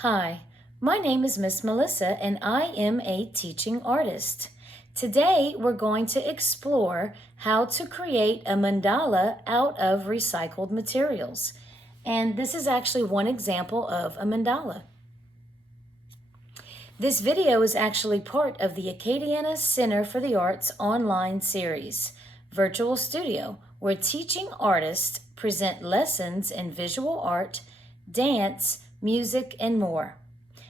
Hi, my name is Miss Melissa and I am a teaching artist. Today we're going to explore how to create a mandala out of recycled materials. And this is actually one example of a mandala. This video is actually part of the Acadiana Center for the Arts online series, Virtual Studio, where teaching artists present lessons in visual art, dance, music, and more.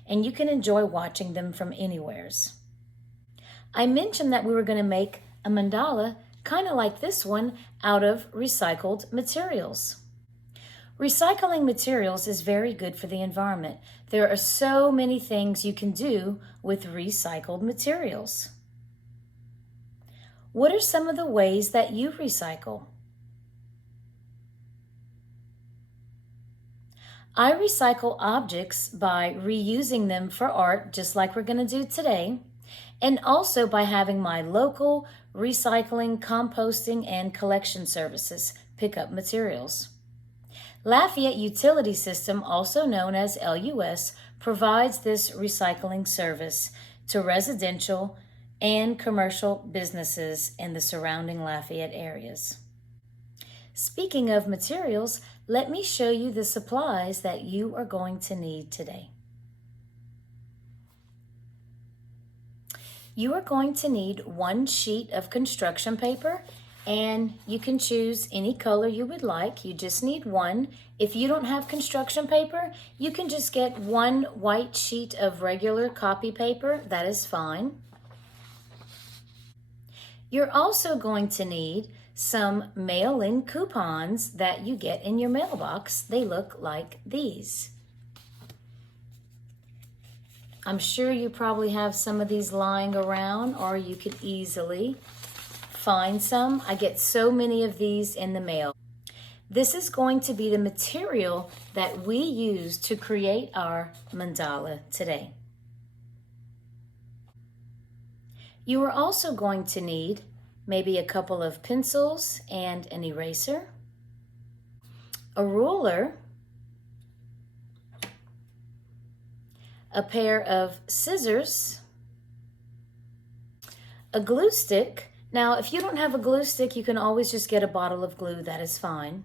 And you can enjoy watching them from anywheres. I mentioned that we were going to make a mandala kind of like this one out of recycled materials. Recycling materials is very good for the environment. There are so many things you can do with recycled materials. What are some of the ways that you recycle? I recycle objects by reusing them for art, just like we're going to do today, and also by having my local recycling, composting, and collection services pick up materials. Lafayette Utilities System, also known as LUS, provides this recycling service to residential and commercial businesses in the surrounding Lafayette areas. Speaking of materials, let me show you the supplies that you are going to need today. You are going to need one sheet of construction paper, and you can choose any color you would like. You just need one. If you don't have construction paper, you can just get one white sheet of regular copy paper. That is fine. You're also going to need some mail-in coupons that you get in your mailbox. They look like these. I'm sure you probably have some of these lying around, or you could easily find some. I get so many of these in the mail. This is going to be the material that we use to create our mandala today. You are also going to need maybe a couple of pencils and an eraser, a ruler, a pair of scissors, a glue stick. Now, if you don't have a glue stick, you can always just get a bottle of glue. That is fine.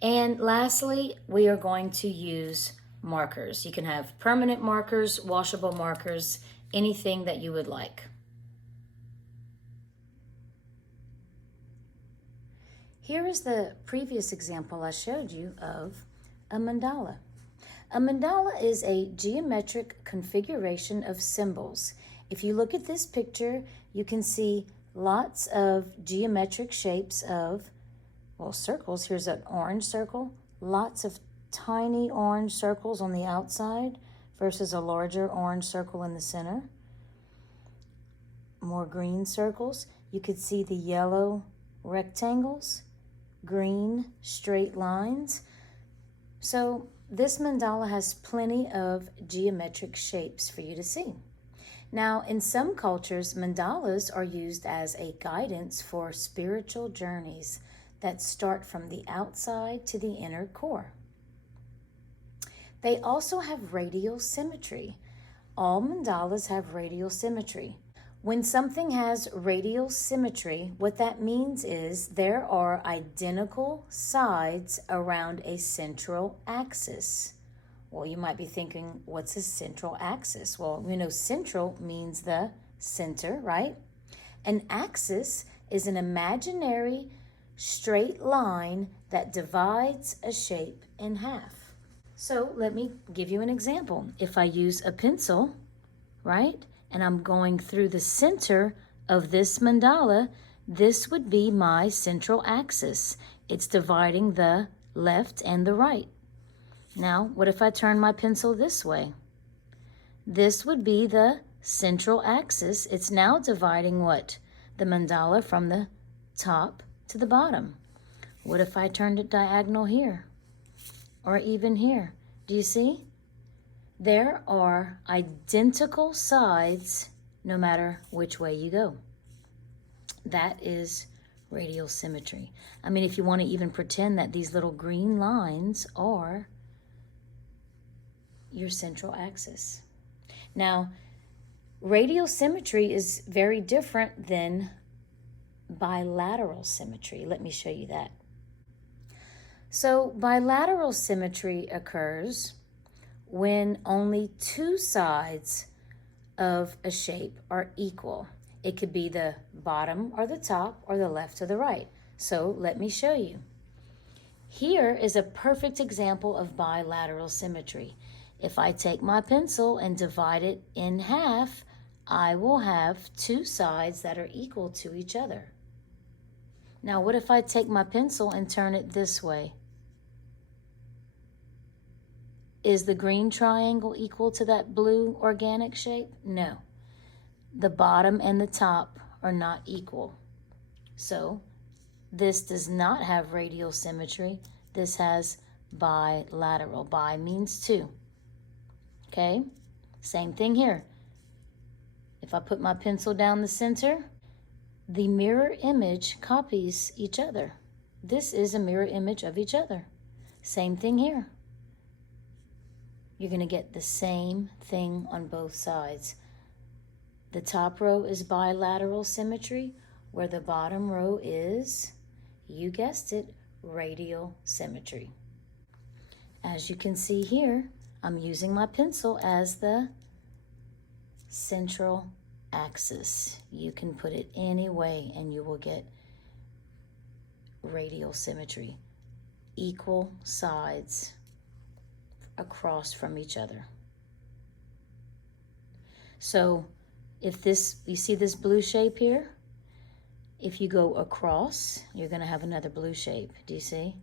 And lastly, we are going to use markers. You can have permanent markers, washable markers, anything that you would like. Here is the previous example I showed you of a mandala. A mandala is a geometric configuration of symbols. If you look at this picture, you can see lots of geometric shapes of, well, circles. Here's an orange circle, lots of tiny orange circles on the outside versus a larger orange circle in the center. More green circles. You could see the yellow rectangles, green straight lines. So this mandala has plenty of geometric shapes for you to see. Now, in some cultures, mandalas are used as a guidance for spiritual journeys that start from the outside to the inner core. They also have radial symmetry. All mandalas have radial symmetry. When something has radial symmetry, what that means is there are identical sides around a central axis. Well, you might be thinking, what's a central axis? Well, we know central means the center, right? An axis is an imaginary straight line that divides a shape in half. So let me give you an example. If I use a pencil, right, and I'm going through the center of this mandala, this would be my central axis. It's dividing the left and the right. Now, what if I turn my pencil this way? This would be the central axis. It's now dividing what? The mandala from the top to the bottom. What if I turned it diagonal here? Or even here? Do you see? There are identical sides no matter which way you go. That is radial symmetry. I mean, if you want to even pretend that these little green lines are, your central axis. Now, radial symmetry is very different than bilateral symmetry. Let me show you that. So bilateral symmetry occurs when only two sides of a shape are equal. It could be the bottom or the top or the left or the right. So let me show you. Here is a perfect example of bilateral symmetry. If I take my pencil and divide it in half, I will have two sides that are equal to each other. Now, what if I take my pencil and turn it this way? Is the green triangle equal to that blue organic shape? No. The bottom and the top are not equal. So this does not have radial symmetry. This has bilateral. Bi means two. Okay? Same thing here. If I put my pencil down the center, the mirror image copies each other. This is a mirror image of each other. Same thing here. You're going to get the same thing on both sides. The top row is bilateral symmetry, where the bottom row is, you guessed it, radial symmetry. As you can see here, I'm using my pencil as the central axis. You can put it any way and you will get radial symmetry. Equal sides across from each other. So if this, you see this blue shape here? If you go across, you're going to have another blue shape. Do you see?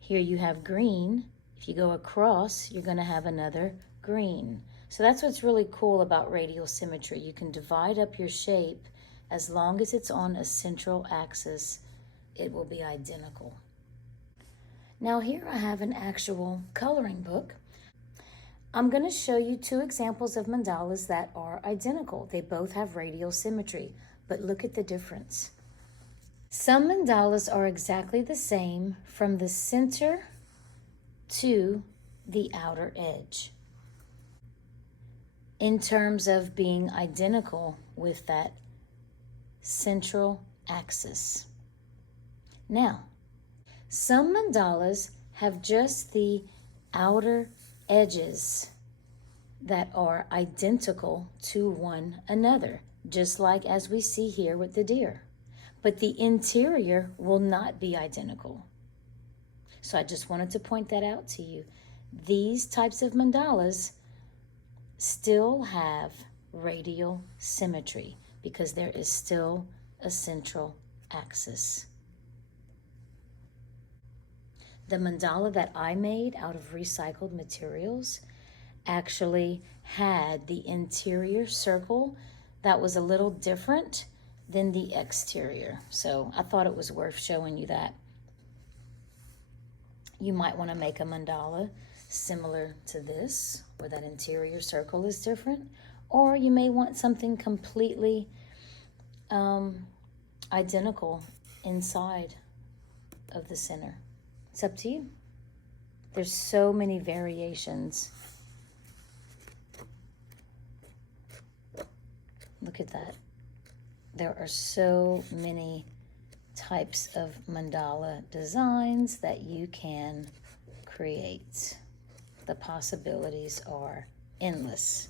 Here you have green. If you go across, you're going to have another green. So that's what's really cool about radial symmetry. You can divide up your shape as long as it's on a central axis, it will be identical. Now here I have an actual coloring book. I'm going to show you two examples of mandalas that are identical. They both have radial symmetry, but look at the difference. Some mandalas are exactly the same from the center to the outer edge in terms of being identical with that central axis. Now, some mandalas have just the outer edges that are identical to one another, just like as we see here with the deer. But the interior will not be identical. So I just wanted to point that out to you. These types of mandalas still have radial symmetry because there is still a central axis. The mandala that I made out of recycled materials actually had the interior circle that was a little different than the exterior. So I thought it was worth showing you that. You might want to make a mandala similar to this, where that interior circle is different, or you may want something completely identical inside of the center. It's up to you. There's so many variations. Look at that. There are so many types of mandala designs that you can create. The possibilities are endless.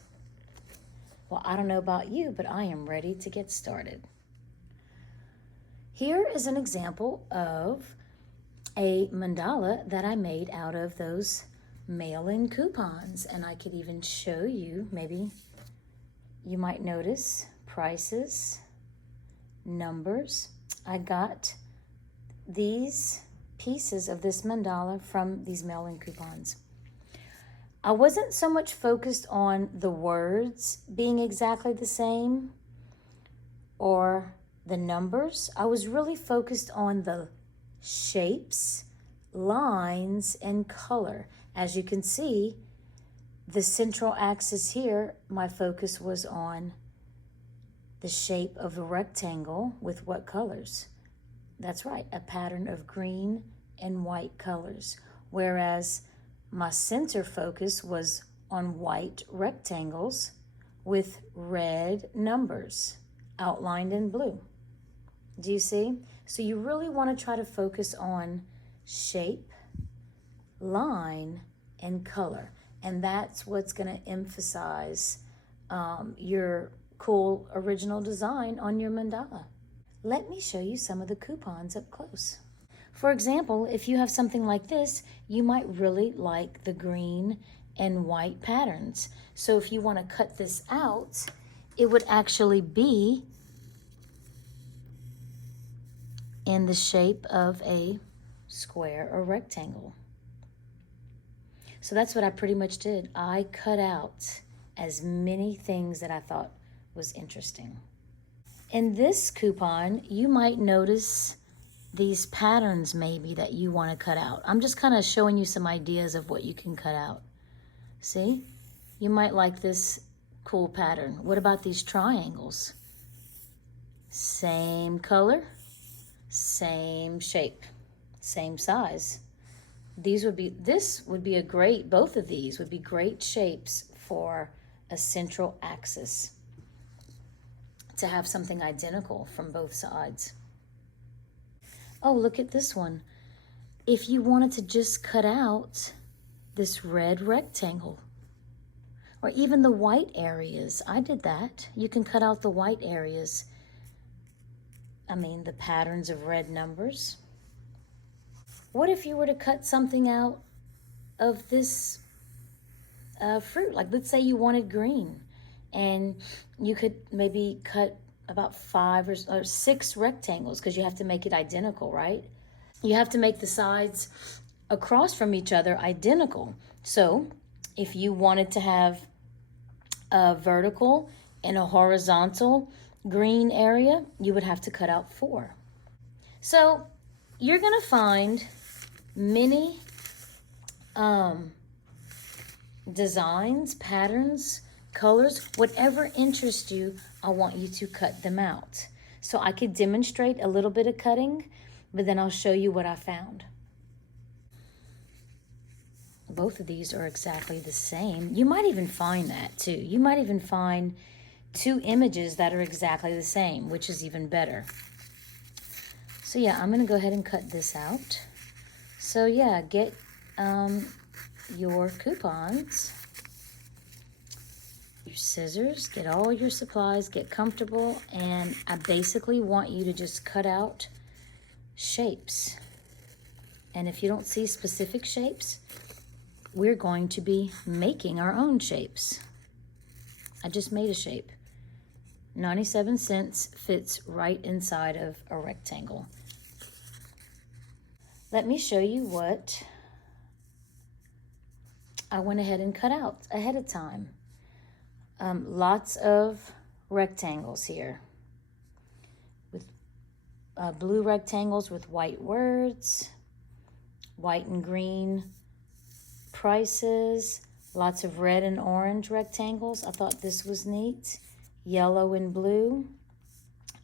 Well, I don't know about you, but I am ready to get started. Here is an example of a mandala that I made out of those mail-in coupons, and I could even show you, maybe you might notice prices, numbers. I got these pieces of this mandala from these mail-in coupons. I wasn't so much focused on the words being exactly the same or the numbers. I was really focused on the shapes, lines, and color. As you can see, the central axis here, my focus was on the shape of the rectangle with what colors? That's right, a pattern of green and white colors. Whereas my center focus was on white rectangles with red numbers outlined in blue. Do you see? So you really want to try to focus on shape, line, and color. And that's what's going to emphasize your cool original design on your mandala. Let me show you some of the coupons up close. For example, if you have something like this, you might really like the green and white patterns. So if you want to cut this out, it would actually be in the shape of a square or rectangle. So that's what I pretty much did. I cut out as many things that I thought was interesting. In this coupon, you might notice these patterns maybe that you want to cut out. I'm just kind of showing you some ideas of what you can cut out. See? You might like this cool pattern. What about these triangles? Same color, same shape, same size. This would be a great, both of these would be great shapes for a central axis, to have something identical from both sides. Oh, look at this one. If you wanted to just cut out this red rectangle, or even the white areas, I did that. You can cut out the white areas. I mean, the patterns of red numbers. What if you were to cut something out of this fruit? Like, let's say you wanted green, and you could maybe cut about 5 or 6 rectangles, because you have to make it identical, right? You have to make the sides across from each other identical. So if you wanted to have a vertical and a horizontal green area, you would have to cut out 4. So you're going to find many designs, patterns, colors, whatever interests you. I want you to cut them out. So I could demonstrate a little bit of cutting, but then I'll show you what I found. Both of these are exactly the same. You might even find that too. You might even find 2 images that are exactly the same, which is even better. So yeah, I'm gonna go ahead and cut this out. So yeah, get your coupons, your scissors, get all your supplies, get comfortable, and I basically want you to just cut out shapes. And if you don't see specific shapes, we're going to be making our own shapes. I just made a shape. 97 cents fits right inside of a rectangle. Let me show you what I went ahead and cut out ahead of time. Lots of rectangles here, with blue rectangles with white words, white and green prices, lots of red and orange rectangles. I thought this was neat. Yellow and blue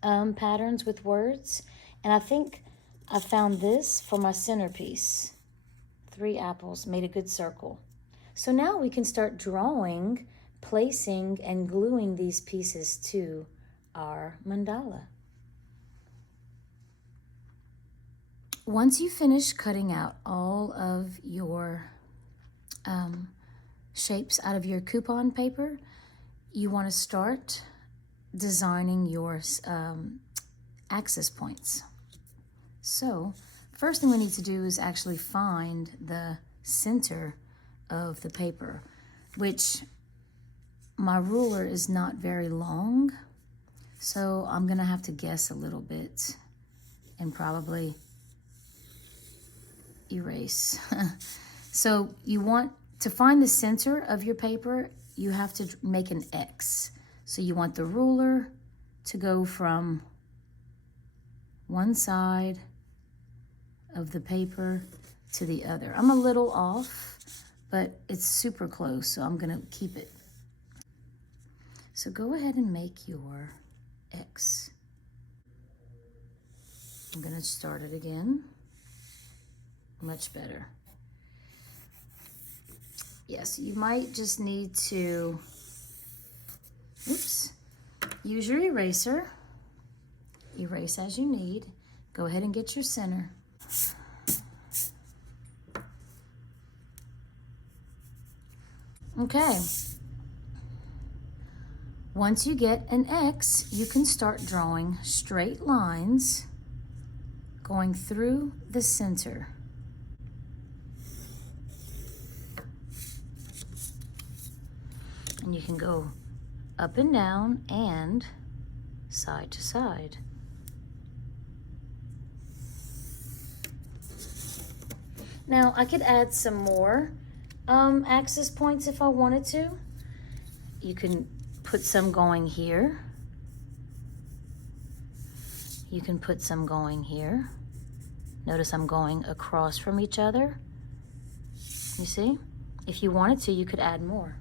patterns with words. And I think I found this for my centerpiece. 3 apples made a good circle. So now we can start drawing, placing, and gluing these pieces to our mandala. Once you finish cutting out all of your shapes out of your coupon paper, you want to start designing your axis points. So first thing we need to do is actually find the center of the paper, which my ruler is not very long, so I'm gonna have to guess a little bit and probably erase. So you want to find the center of your paper, you have to make an X. So you want the ruler to go from one side of the paper to the other. I'm a little off, but it's super close, so I'm gonna keep it. So go ahead and make your X. I'm gonna start it again. Much better. Yes, you might just need to, oops, use your eraser. Erase as you need. Go ahead and get your center. Okay. Once you get an X, you can start drawing straight lines going through the center. And you can go up and down and side to side. Now I could add some more axis points if I wanted to. You can put some going here. You can put some going here. Notice I'm going across from each other. You see? If you wanted to, you could add more.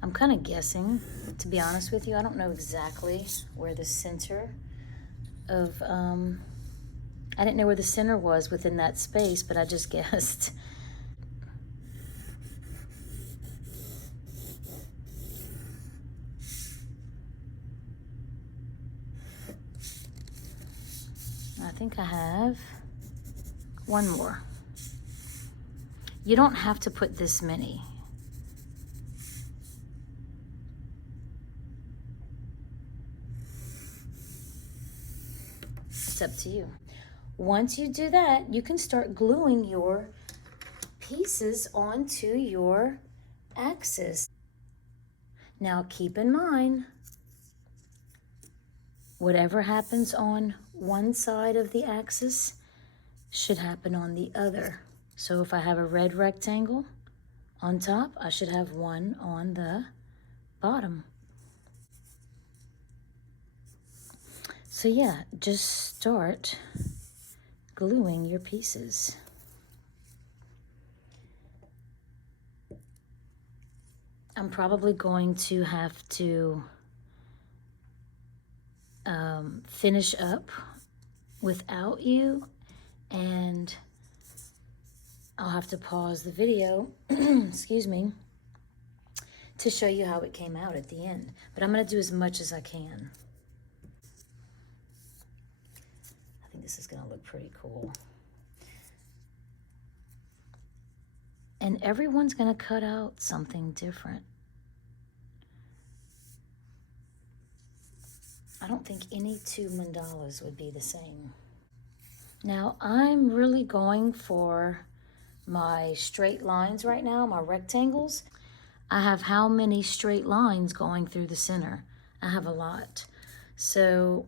I'm kind of guessing, to be honest with you. I don't know exactly where the center of, I didn't know where the center was within that space, but I just guessed. I think I have one more. You don't have to put this many. It's up to you. Once you do that, you can start gluing your pieces onto your axis. Now keep in mind, whatever happens on one side of the axis should happen on the other. So if I have a red rectangle on top, I should have one on the bottom. So yeah, just start gluing your pieces. I'm probably going to have to finish up without you, and I'll have to pause the video, excuse me, to show you how it came out at the end. But I'm going to do as much as I can. I think this is going to look pretty cool. And everyone's going to cut out something different. I don't think any two mandalas would be the same. Now I'm really going for my straight lines right now, my rectangles. I have how many straight lines going through the center? I have a lot. So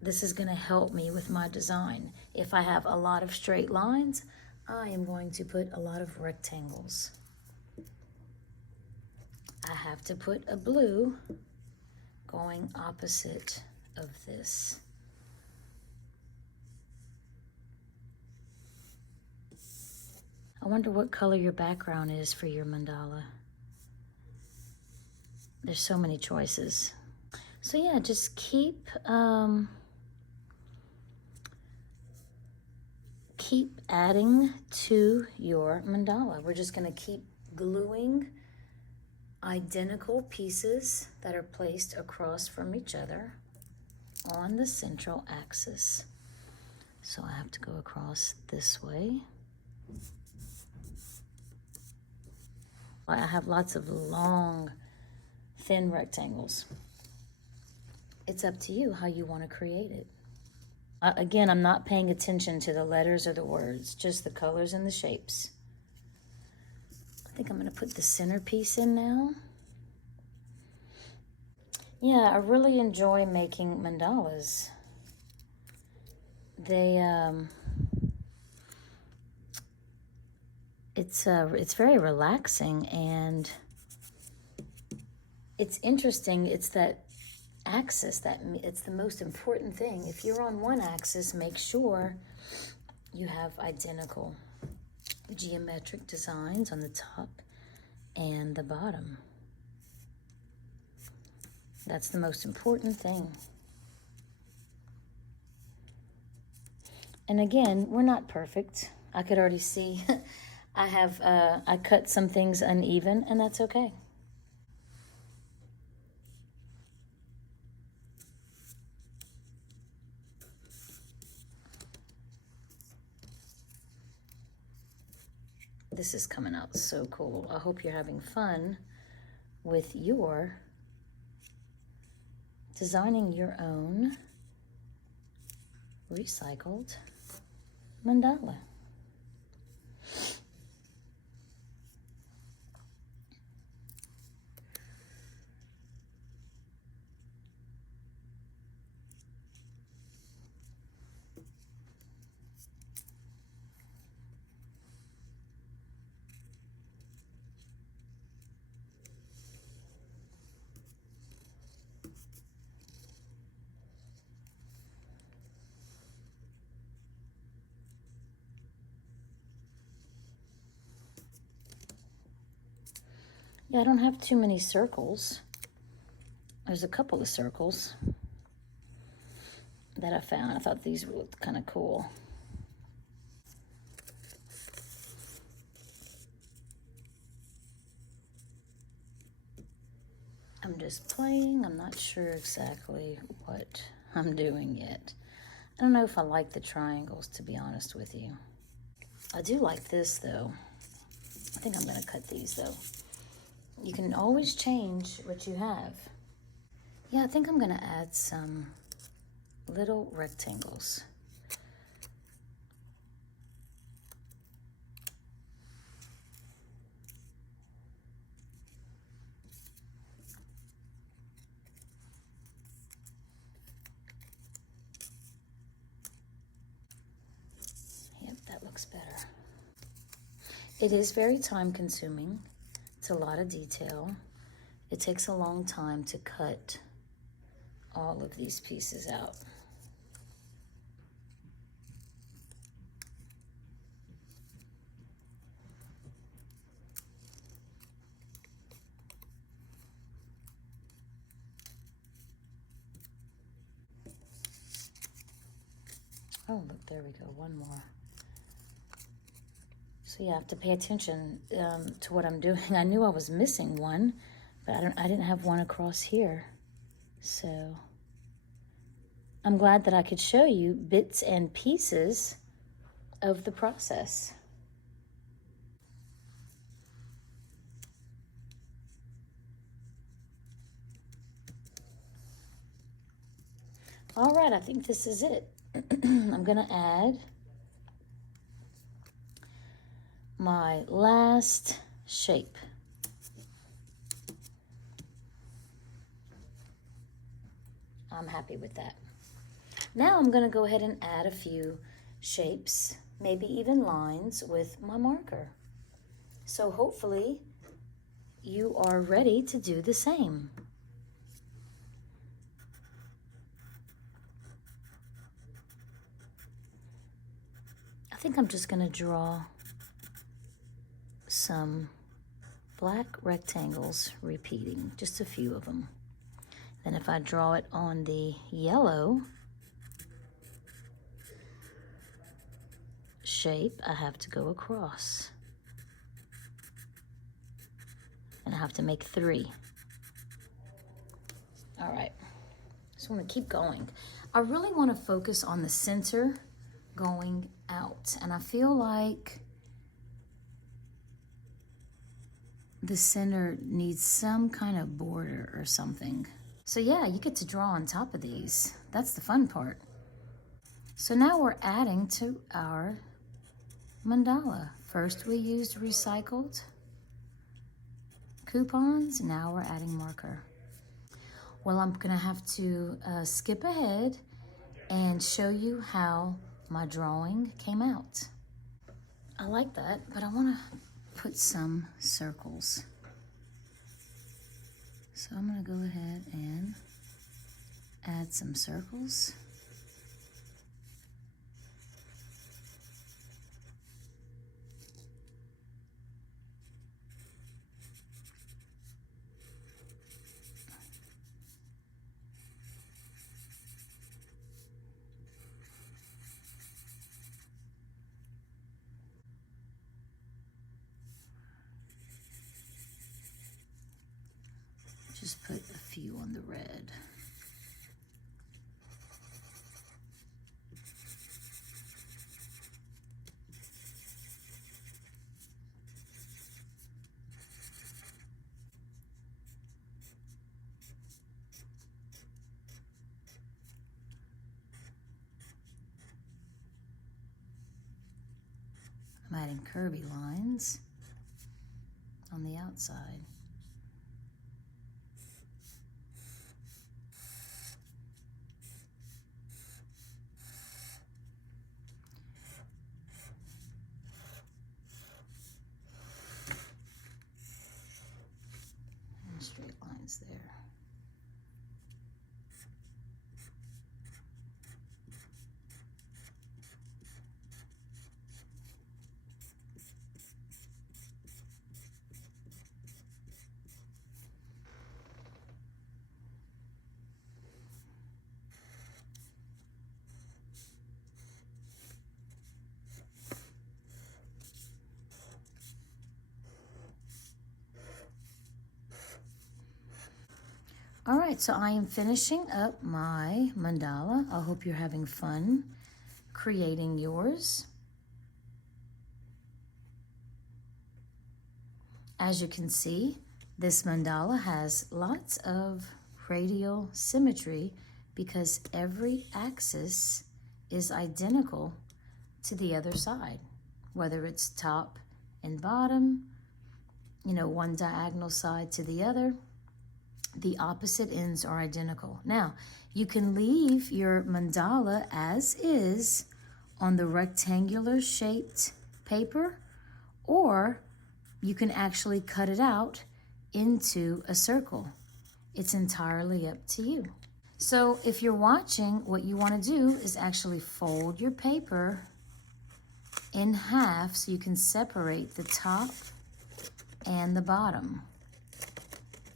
this is going to help me with my design. If I have a lot of straight lines, I am going to put a lot of rectangles. I have to put a blue going opposite of this. I wonder what color your background is for your mandala. There's so many choices. So yeah, just keep adding to your mandala. We're just going to keep gluing identical pieces that are placed across from each other on the central axis. So I have to go across this way. I have lots of long, thin rectangles. It's up to you how you want to create it. Again, I'm not paying attention to the letters or the words, just the colors and the shapes. I think I'm going to put the centerpiece in now. Yeah, I really enjoy making mandalas. It's very relaxing, and it's interesting. It's that axis it's the most important thing. If you're on one axis, make sure you have identical geometric designs on the top and the bottom. That's the most important thing. And again, we're not perfect. I could already see I cut some things uneven, and that's okay. This is coming out so cool. I hope you're having fun with your designing your own recycled mandala. Yeah, I don't have too many circles. There's a couple of circles that I found. I thought these looked kind of cool. I'm just playing. I'm not sure exactly what I'm doing yet. I don't know if I like the triangles, to be honest with you. I do like this, though. I think I'm going to cut these, though. You can always change what you have. Yeah, I think I'm going to add some little rectangles. Yep, that looks better. It is very time consuming. It's a lot of detail. It takes a long time to cut all of these pieces out. Oh, look, there we go, one more. So you have to pay attention to what I'm doing. I knew I was missing one, but I didn't have one across here. So I'm glad that I could show you bits and pieces of the process. All right, I think this is it. I'm gonna add my last shape. I'm happy with that. Now I'm gonna go ahead and add a few shapes, maybe even lines with my marker. So hopefully you are ready to do the same. I think I'm just gonna draw some black rectangles repeating, just a few of them. Then if I draw it on the yellow shape, I have to go across. And I have to make 3. All right, just want to keep going. I really want to focus on the center going out, and I feel like the center needs some kind of border or something. So yeah, you get to draw on top of these. That's the fun part. So now we're adding to our mandala. First we used recycled coupons, now we're adding marker. Well, I'm gonna have to skip ahead and show you how my drawing came out. I like that, but I wanna put some circles. So I'm gonna go ahead and add some circles. just put a few on the red. I'm adding curvy lines on the outside. And straight lines there. All right, so I am finishing up my mandala. I hope you're having fun creating yours. As you can see, this mandala has lots of radial symmetry because every axis is identical to the other side, whether it's top and bottom, you know, one diagonal side to the other. The opposite ends are identical. Now, you can leave your mandala as is on the rectangular shaped paper, or you can actually cut it out into a circle. It's entirely up to you. So if you're watching, what you want to do is actually fold your paper in half so you can separate the top and the bottom.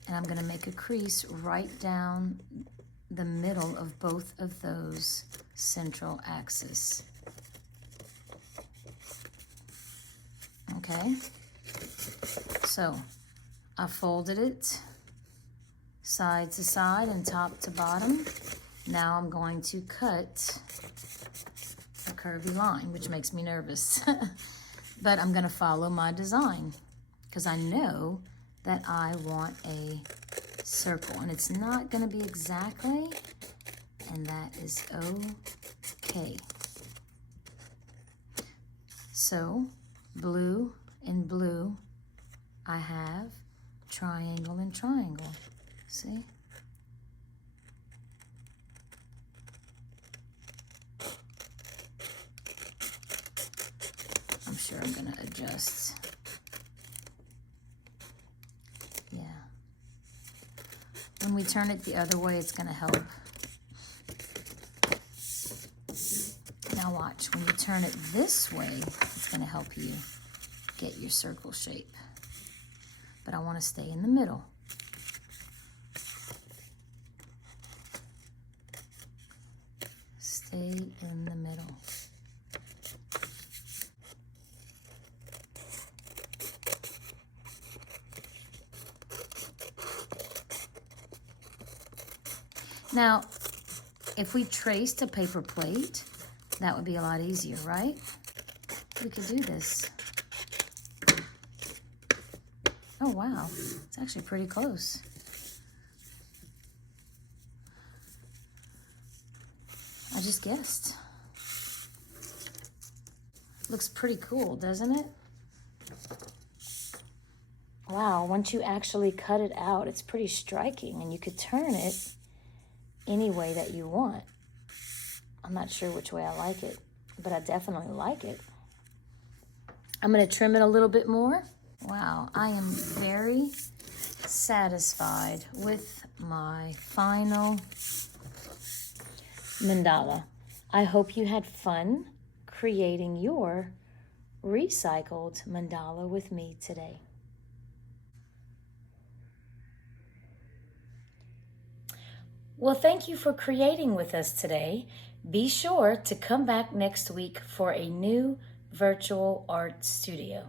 And I'm going to make a crease right down the middle of both of those central axes. Okay, so I folded it side to side and top to bottom. Now I'm going to cut a curvy line, which makes me nervous. But I'm going to follow my design because I know that I want a circle, and it's not going to be exactly, and that is okay. So blue and blue, I have triangle and triangle. See? I'm sure I'm going to adjust. Yeah. When we turn it the other way, it's going to help. Now watch, when you turn it this way, it's going to help you get your circle shape. But I want to stay in the middle. Stay in the middle. Now, if we traced a paper plate, that would be a lot easier, right? We could do this. Oh, wow. It's actually pretty close. I just guessed. Looks pretty cool, doesn't it? Wow, once you actually cut it out, it's pretty striking, and you could turn it any way that you want. I'm not sure which way I like it, but I definitely like it. I'm going to trim it a little bit more. Wow, I am very satisfied with my final mandala. I hope you had fun creating your recycled mandala with me today. Well, thank you for creating with us today. Be sure to come back next week for a new virtual art studio.